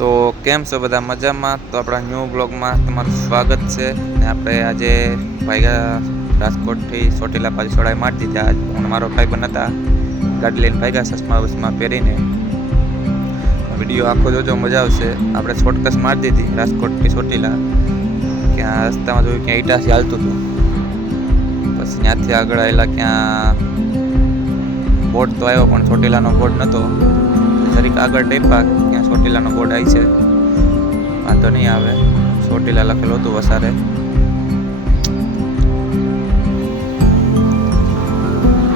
તો કેમ છો બધા મજામાં? તો આપણા ન્યૂ બ્લોગમાં તમારું સ્વાગત છે. ને આપણે આજે ભાઈગા રાજકોટથી ચોટીલા પાછી છોડાઈ મારતી આજ હું મારો મારો ભાઈબંધ હતા. ગાડી લઈને ભાગ્યા ચશ્મા વસમાં પહેરીને. વીડિયો આખો જોજો, મજા આવશે. આપણે શોર્ટકસ મારી દીધી રાજકોટથી ચોટીલા. ક્યાં રસ્તામાં જોયું, ક્યાં ઈટાસી હાલતું હતું. પછી ત્યાંથી આગળ આવેલા ક્યાં બોર્ડ તો આવ્યો, પણ ચોટીલાનો બોર્ડ નહોતો જરીક આગળ ટેપા ચોટીલાનો બોર્ડ આવી છે. વાંધો નહીં આવે. ચોટીલા લખેલું હતું વસારે.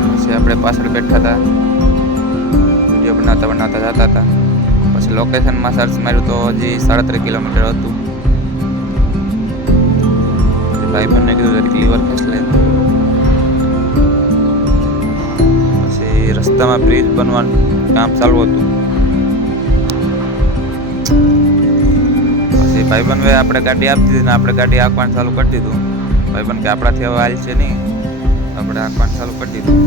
પછી આપણે પાછળ બેઠા હતા. વીડિયો બનાવતા બનાવતા જતા હતા. પછી લોકેશનમાં સર્ચ માર્યું તો હજી સાડત્રીસ કિલોમીટર હતું. ભાઈ બંને કીધું જરીક લીવર ખેંચ લે. પછી રસ્તામાં બ્રિજ બનવાનું કામ ચાલુ હતું. પછી ભાઈબંધ આપણે ગાડી આપી દીધી ને આપણે ગાડી આંકવાનું ચાલુ કરી દીધું. ભાઈબંધ કે આપણાથી હવે હાલ છે નહીં. આપણે આંકવાનું ચાલુ કરી દીધું.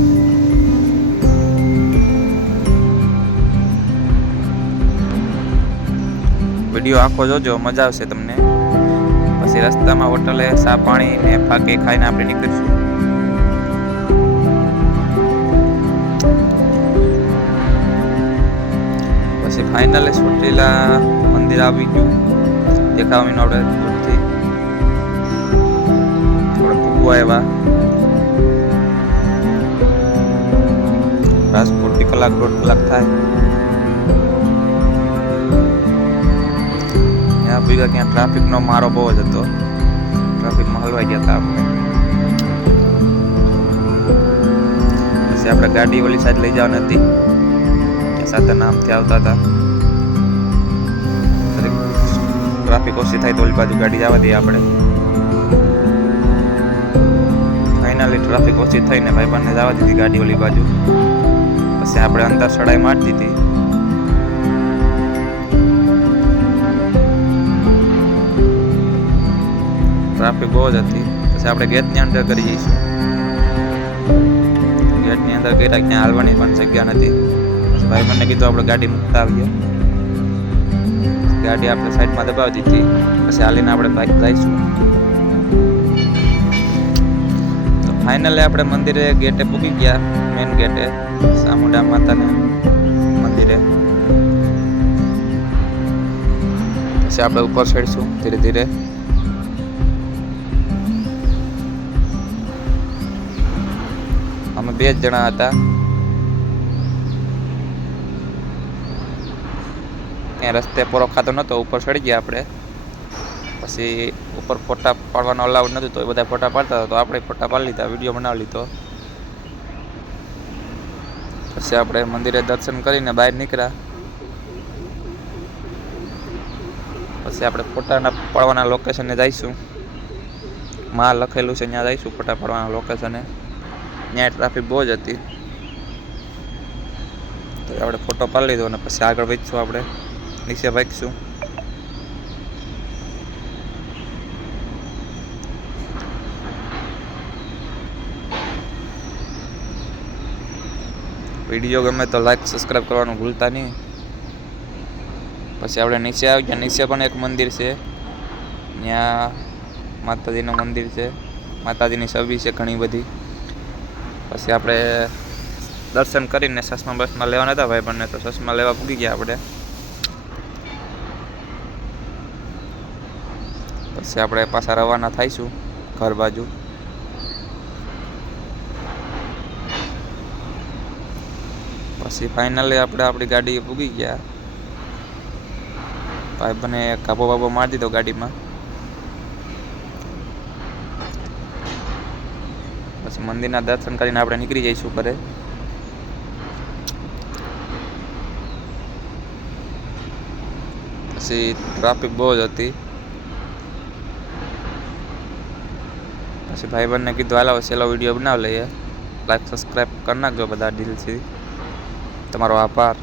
વીડિયો આખો જોજો, મજા આવશે તમને. પછી રસ્તામાં હોટલે સા પાણી ને ફાકે ખાઈને આપણે નીકળીશું. પછી ફાઇનલે ચોટીલા મંદિર આવી ગયું. દેખાવાનું આપણે દૂરથી થોડા ફૂગવા આવ્યા. રાજકોટથી કલાક દોઢ કલાક થાય. ત્યાં ભેગા ક્યાં? ટ્રાફિકનો મારો બહુ જ હતો. ટ્રાફિકમાં હલવાઈ ગયા હતા આપણે. પછી આપણે ગાડી ઓલી સાઈડ લઈ જવાની હતી. સાથે સાધન આમથી આવતા હતા. ટ્રાફિક ઓછી થાય તો ઓલી બાજુ ગાડી જવા દઈએ આપણે. ફાઇનલી ટ્રાફિક ઓછી થઈને ભાઈબંધને જવા દીધી ગાડી ઓલી બાજુ. પછી આપણે અંદર સડાઈ મારી દીધી. ટ્રાફિક બહુ જ હતી. પછી આપણે ગેટની અંદર કરી જઈશું. ગેટની અંદર ગયા ક્યાં હાલવાની પણ જગ્યા નથી. ભાઈ મને કીધું આપણે ગાડી મૂકતા આવીએ. ગાડી આપણે સાઈડમાં દબાવી દીધી. પછી હાલીને આપણે બાઇક જઈશું. તો ફાઇનલી આપણે મંદિરે ગેટે પૂકી ગયા મેઇન ગેટે સામુંડા માતાને મંદિરે. પછી આપણે ઉપર ચડીશું ધીરે ધીરે. અમે બે જ જણા હતા. ત્યાં રસ્તે પોરો ખાતો નહોતો ઉપર ચડી ગયા આપણે. પછી ઉપર ફોટા પાડવાનો અલાઉડ નહોતું તો એ બધા ફોટા પાડતા હતા, તો આપણે ફોટા પાડી લીધા વીડિયો બનાવી લીધો. પછી આપણે મંદિરે દર્શન કરીને બહાર નીકળ્યા. પછી આપણે ફોટાના પાડવાના લોકેશને જઈશું. માં લખેલું છે, ત્યાં જઈશું ફોટા પાડવાના લોકેશને ત્યાં ટ્રાફિક બહુ જ હતી. તો આપણે ફોટો પાડી લીધો અને પછી આગળ વધીશું આપણે. નીચે ભાગીશું વીડિયો ગમે તો લાઈક સબસ્ક્રાઈબ કરવાનું ભૂલતા નહીં. પછી આપણે નીચે આવી ગયા. નીચે પણ એક મંદિર છે. ત્યાં માતાજીનું મંદિર છે. માતાજીની છબી છે ઘણી બધી. પછી આપણે દર્શન કરીને ચશ્મા બસમાં લેવાના હતા ભાઈ બંને તો ચશ્મા લેવા પૂગી ગયા આપણે. પછી આપણે પાછા રવાના થઈશું ઘર બાજુ. પછી ફાઇનલી આપણે આપણી ગાડી પૂગી ગયા. ભાઈ બને કાબો બાબો મારી દીધો ગાડીમાં. પછી મંદિરના દર્શન કરીને આપણે નીકળી જઈશું ઘરે. પછી ટ્રાફિક બહુ જ હતી. પછી ભાઈબંધને કીધું, હાલો, છેલ્લો વીડિયો બનાવી લઈએ. લાઈક સબસ્ક્રાઈબ કરી નાખજો બધા દિલથી તમારો આભાર.